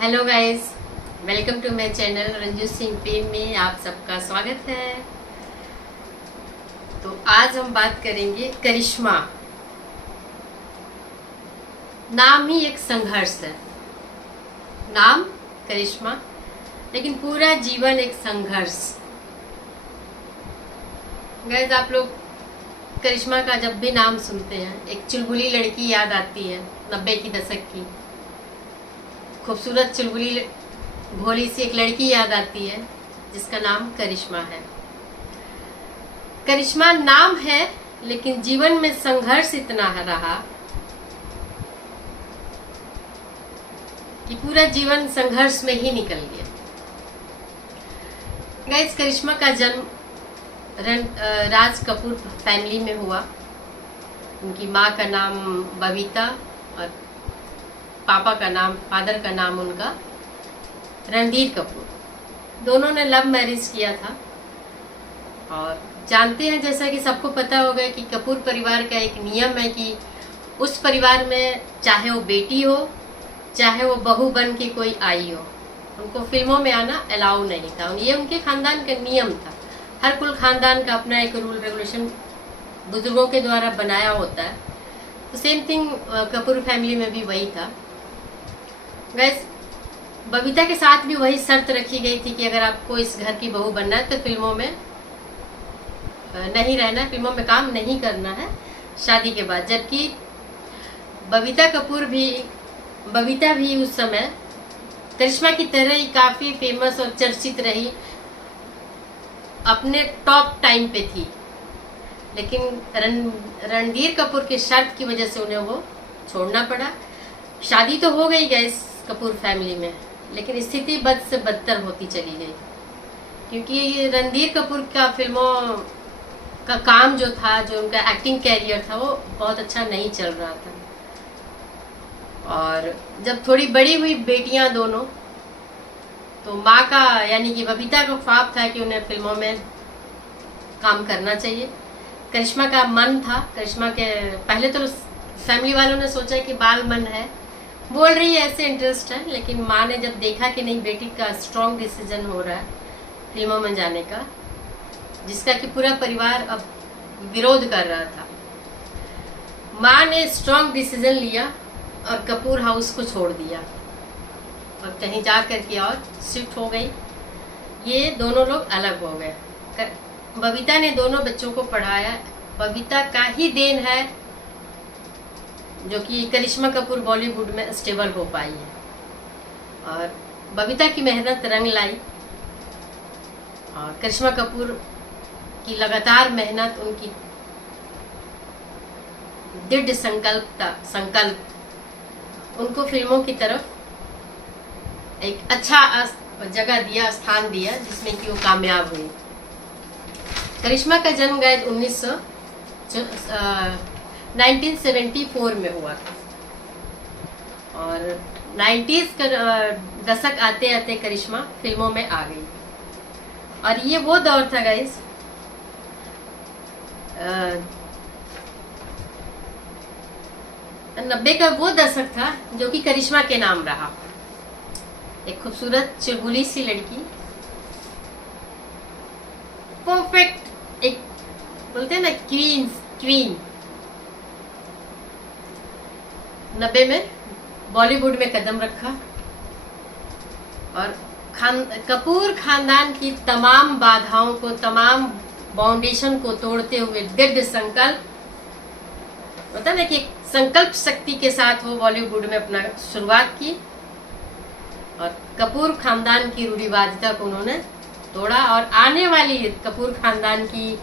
Hello guys, welcome to my channel Ranju Singh Prem में आप सबका स्वागत है। तो आज हम बात करेंगे करिश्मा। नाम ही एक संघर्ष है, नाम करिश्मा, लेकिन पूरा जीवन एक संघर्ष। गाइस, आप लोग करिश्मा का जब भी नाम सुनते हैं एक चुलबुली लड़की याद आती है, 90 की दशक की खूबसूरत चुलबुली भोली सी एक लड़की याद आती है जिसका नाम करिश्मा है। करिश्मा नाम है, लेकिन जीवन में संघर्ष इतना रहा कि पूरा जीवन संघर्ष में ही निकल गया। गाइस, करिश्मा का जन्म राज कपूर फैमिली में हुआ। उनकी माँ का नाम बबीता और पापा का नाम, फादर का नाम उनका रणधीर कपूर। दोनों ने लव मैरिज किया था। और जानते हैं, जैसा कि सबको पता होगा कि कपूर परिवार का एक नियम है कि उस परिवार में चाहे वो बेटी हो चाहे वो बहू बन के कोई आई हो, उनको फिल्मों में आना अलाउ नहीं था। ये उनके खानदान का नियम था। हर कुल खानदान का अपना एक रूल रेगुलेशन बुजुर्गों के द्वारा बनाया होता है। तो सेम थिंग कपूर फैमिली में भी वही था। गैस, बबीता के साथ भी वही शर्त रखी गई थी कि अगर आपको इस घर की बहू बनना है तो फिल्मों में नहीं रहना है, फिल्मों में काम नहीं करना है शादी के बाद। जबकि बबीता भी उस समय करिश्मा की तरह ही काफी फेमस और चर्चित रही, अपने टॉप टाइम पे थी। लेकिन रणधीर कपूर के शर्त की वजह से उन्हें वो छोड़ना पड़ा। शादी तो हो गई गैस कपूर फैमिली में, लेकिन स्थिति बद से बदतर होती चली गई, क्योंकि रणधीर कपूर का फिल्मों का काम जो था, जो उनका एक्टिंग कैरियर था, वो बहुत अच्छा नहीं चल रहा था। और जब थोड़ी बड़ी हुई बेटियां दोनों, तो माँ का यानी कि बबीता का ख्वाब था कि उन्हें फिल्मों में काम करना चाहिए। करिश्मा का मन था। करिश्मा के पहले तो फैमिली वालों ने सोचा कि बाल मन है, बोल रही है ऐसे इंटरेस्ट है, लेकिन माँ ने जब देखा कि नहीं, बेटी का स्ट्रॉन्ग डिसीजन हो रहा है फिल्मों में जाने का, जिसका कि पूरा परिवार अब विरोध कर रहा था, माँ ने स्ट्रॉन्ग डिसीजन लिया और कपूर हाउस को छोड़ दिया और कहीं जा करके और शिफ्ट हो गई। ये दोनों लोग अलग हो गए। बबीता ने दोनों बच्चों को पढ़ाया। बबीता का ही देन है जो कि करिश्मा कपूर बॉलीवुड में स्टेबल हो पाई है। और बबीता की मेहनत रंग लाई और करिश्मा कपूर की लगातार मेहनत, उनकी दृढ़ संकल्प उनको फिल्मों की तरफ एक अच्छा जगह दिया, स्थान दिया, जिसमें कि वो कामयाब हुई। करिश्मा का जन्म गए 1974 में हुआ था और 90s का दशक आते आते करिश्मा फिल्मों में आ गई। और ये वो दौर था गाइस, 90 का वो दशक था जो कि करिश्मा के नाम रहा। एक खूबसूरत चुलबुली सी लड़की, परफेक्ट, एक बोलते हैं ना क्वीन। 90 में बॉलीवुड में कदम रखा और कपूर खानदान की तमाम बाधाओं को, तमाम बाउंडेशन को तोड़ते हुए दृढ़ संकल्प, होता ना कि संकल्प शक्ति के साथ वो बॉलीवुड में अपना शुरुआत की और कपूर खानदान की रूढ़िवादिता को उन्होंने तोड़ा और आने वाली कपूर खानदान की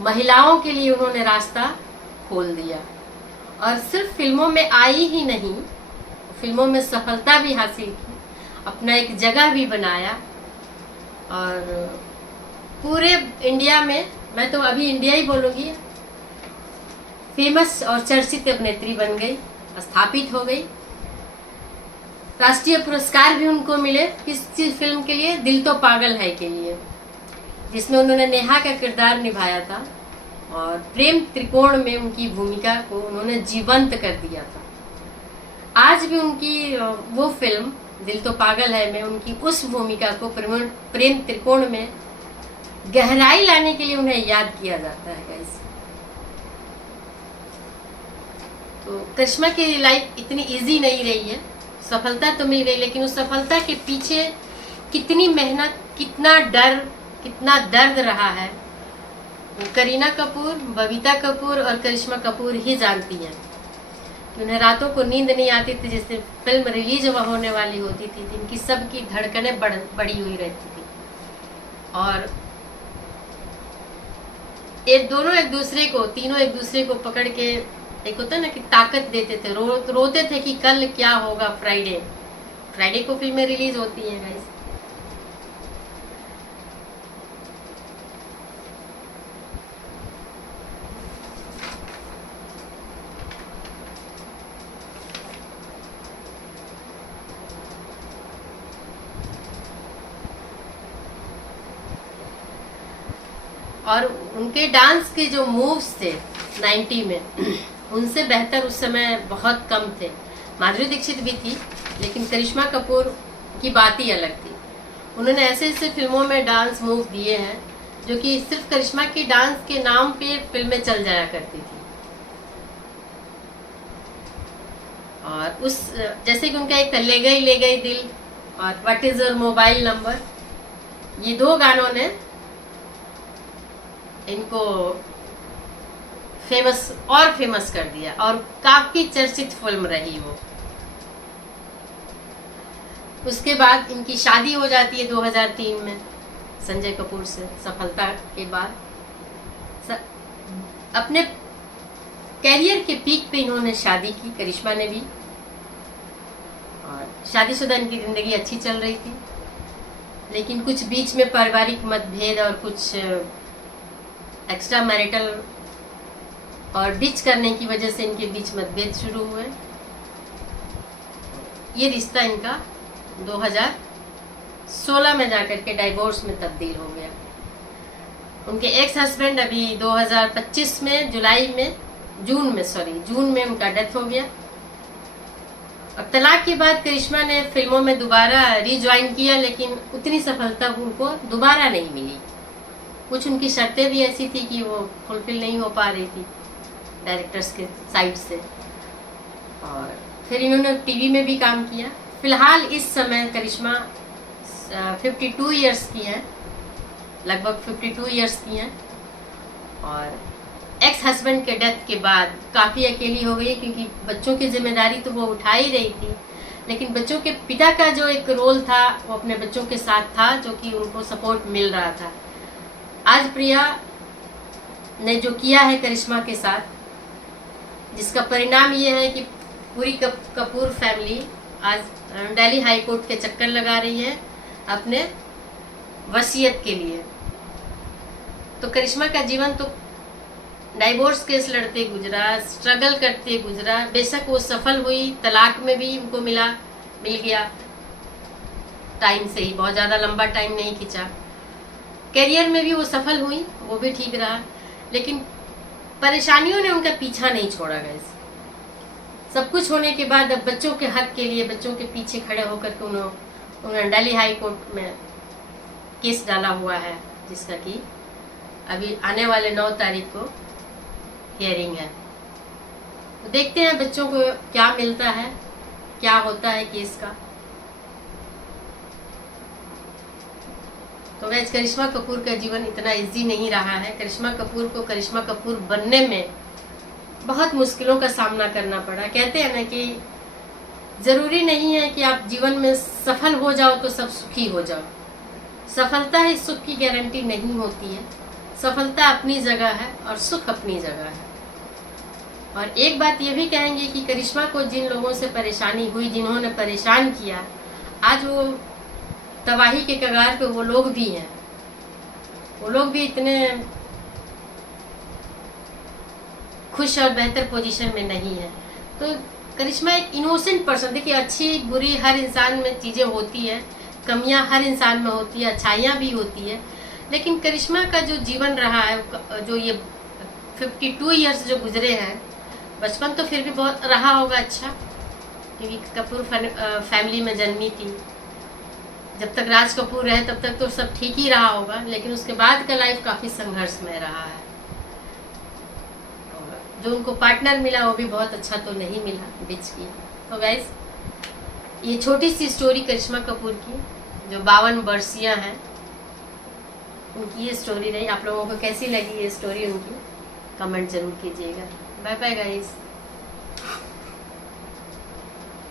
महिलाओं के लिए उन्होंने रास्ता खोल दिया। और सिर्फ फिल्मों में आई ही नहीं, फिल्मों में सफलता भी हासिल की, अपना एक जगह भी बनाया और पूरे इंडिया में, मैं तो अभी इंडिया ही बोलूँगी, फेमस और चर्चित अभिनेत्री बन गई, स्थापित हो गई। राष्ट्रीय पुरस्कार भी उनको मिले किस फिल्म के लिए, दिल तो पागल है के लिए, जिसमें उन्होंने नेहा का किरदार निभाया था और प्रेम त्रिकोण में उनकी भूमिका को उन्होंने जीवंत कर दिया था। आज भी उनकी वो फिल्म दिल तो पागल है में उनकी उस भूमिका को प्रेम त्रिकोण में गहराई लाने के लिए उन्हें याद किया जाता है गाइस। तो करिश्मा की लाइफ इतनी इजी नहीं रही है, सफलता तो मिल गई, लेकिन उस सफलता के पीछे कितनी मेहनत, कितना डर, कितना दर्द रहा है, करीना कपूर, बबीता कपूर और करिश्मा कपूर ही जानती हैं। उन्हें रातों को नींद नहीं आती थी, जिससे फिल्म रिलीज होने वाली होती थी, इनकी सबकी धड़कनें बढ़ी हुई रहती थी। और तीनों एक दूसरे को पकड़ के, एक होता है ना कि ताकत देते थे, रोते थे कि कल क्या होगा। फ्राइडे को फिल्में रिलीज होती हैं गाइस। और उनके डांस के जो मूव्स थे 90 में, उनसे बेहतर उस समय बहुत कम थे। माधुरी दीक्षित भी थी, लेकिन करिश्मा कपूर की बात ही अलग थी। उन्होंने ऐसे ऐसे फिल्मों में डांस मूव दिए हैं जो कि सिर्फ करिश्मा की डांस के नाम पे फिल्में चल जाया करती थी। और उस जैसे कि उनका एक था ले गई दिल और what is your mobile number, ये 2 गानों ने इनको फेमस कर दिया और काफी चर्चित फिल्म रही वो। उसके बाद इनकी शादी हो जाती है 2003 में संजय कपूर से। सफलता के बाद अपने कैरियर के पीक पे इन्होंने शादी की, करिश्मा ने भी। और शादीशुदा इनकी जिंदगी अच्छी चल रही थी, लेकिन कुछ बीच में पारिवारिक मतभेद और कुछ एक्स्ट्रा मैरिटल और डिच करने की वजह से इनके बीच मतभेद शुरू हुए। ये रिश्ता इनका 2016 में जाकर के डाइवोर्स में तब्दील हो गया। उनके एक्स हस्बैंड अभी 2025 में जून में उनका डेथ हो गया। अब तलाक के बाद करिश्मा ने फिल्मों में दोबारा रीज्वाइन किया, लेकिन उतनी सफलता उनको दोबारा नहीं मिली। कुछ उनकी शर्तें भी ऐसी थी कि वो फुलफिल नहीं हो पा रही थी डायरेक्टर्स के साइड से। और फिर इन्होंने टीवी में भी काम किया। फिलहाल इस समय करिश्मा 52 इयर्स की हैं, लगभग 52 इयर्स की हैं। और एक्स हस्बैंड के डेथ के बाद काफ़ी अकेली हो गई, क्योंकि बच्चों की जिम्मेदारी तो वो उठा ही रही थी, लेकिन बच्चों के पिता का जो एक रोल था वो अपने बच्चों के साथ था, जो कि उनको सपोर्ट मिल रहा था। आज प्रिया ने जो किया है करिश्मा के साथ, जिसका परिणाम ये है कि पूरी कपूर फैमिली आज दिल्ली हाई कोर्ट के चक्कर लगा रही है अपने वसीयत के लिए। तो करिश्मा का जीवन तो डाइवोर्स केस लड़ते गुजरा, स्ट्रगल करते गुजरा। बेशक वो सफल हुई, तलाक में भी उनको मिल गया टाइम से ही, बहुत ज़्यादा लंबा टाइम नहीं खींचा। करियर में भी वो सफल हुई, वो भी ठीक रहा, लेकिन परेशानियों ने उनका पीछा नहीं छोड़ा गाइस। सब कुछ होने के बाद अब बच्चों के हक के लिए, बच्चों के पीछे खड़े होकर के उन्होंने दिल्ली हाई कोर्ट में केस डाला हुआ है, जिसका कि अभी आने वाले 9 तारीख को हियरिंग है। तो देखते हैं बच्चों को क्या मिलता है, क्या होता है केस का। तो गाइस, करिश्मा कपूर का जीवन इतना इजी नहीं रहा है। करिश्मा कपूर को करिश्मा कपूर बनने में बहुत मुश्किलों का सामना करना पड़ा। कहते हैं ना कि जरूरी नहीं है कि आप जीवन में सफल हो जाओ तो सब सुखी हो जाओ। सफलता ही सुख की गारंटी नहीं होती है। सफलता अपनी जगह है और सुख अपनी जगह है। और एक बात ये भी कहेंगे कि करिश्मा को जिन लोगों से परेशानी हुई, जिन्होंने परेशान किया, आज वो तबाही के कगार पे वो लोग भी हैं। वो लोग भी इतने खुश और बेहतर पोजीशन में नहीं है। तो करिश्मा एक इनोसेंट पर्सन, देखिए अच्छी बुरी हर इंसान में चीज़ें होती है, कमियां हर इंसान में होती है, अच्छाइयाँ भी होती है, लेकिन करिश्मा का जो जीवन रहा है, जो ये 52 इयर्स जो गुजरे हैं, बचपन तो फिर भी बहुत रहा होगा अच्छा, क्योंकि कपूर फैमिली में जन्मी थी। जब तक राज कपूर रहे तब तक तो सब ठीक ही रहा होगा, लेकिन उसके बाद का लाइफ काफ़ी संघर्षमय रहा है। जो उनको पार्टनर मिला वो भी बहुत अच्छा तो नहीं मिला बीच की। तो गाइस, ये छोटी सी स्टोरी करिश्मा कपूर की, जो 52 वर्षीय हैं, उनकी ये स्टोरी रही। आप लोगों को कैसी लगी ये स्टोरी उनकी, कमेंट जरूर कीजिएगा। Bye bye guys.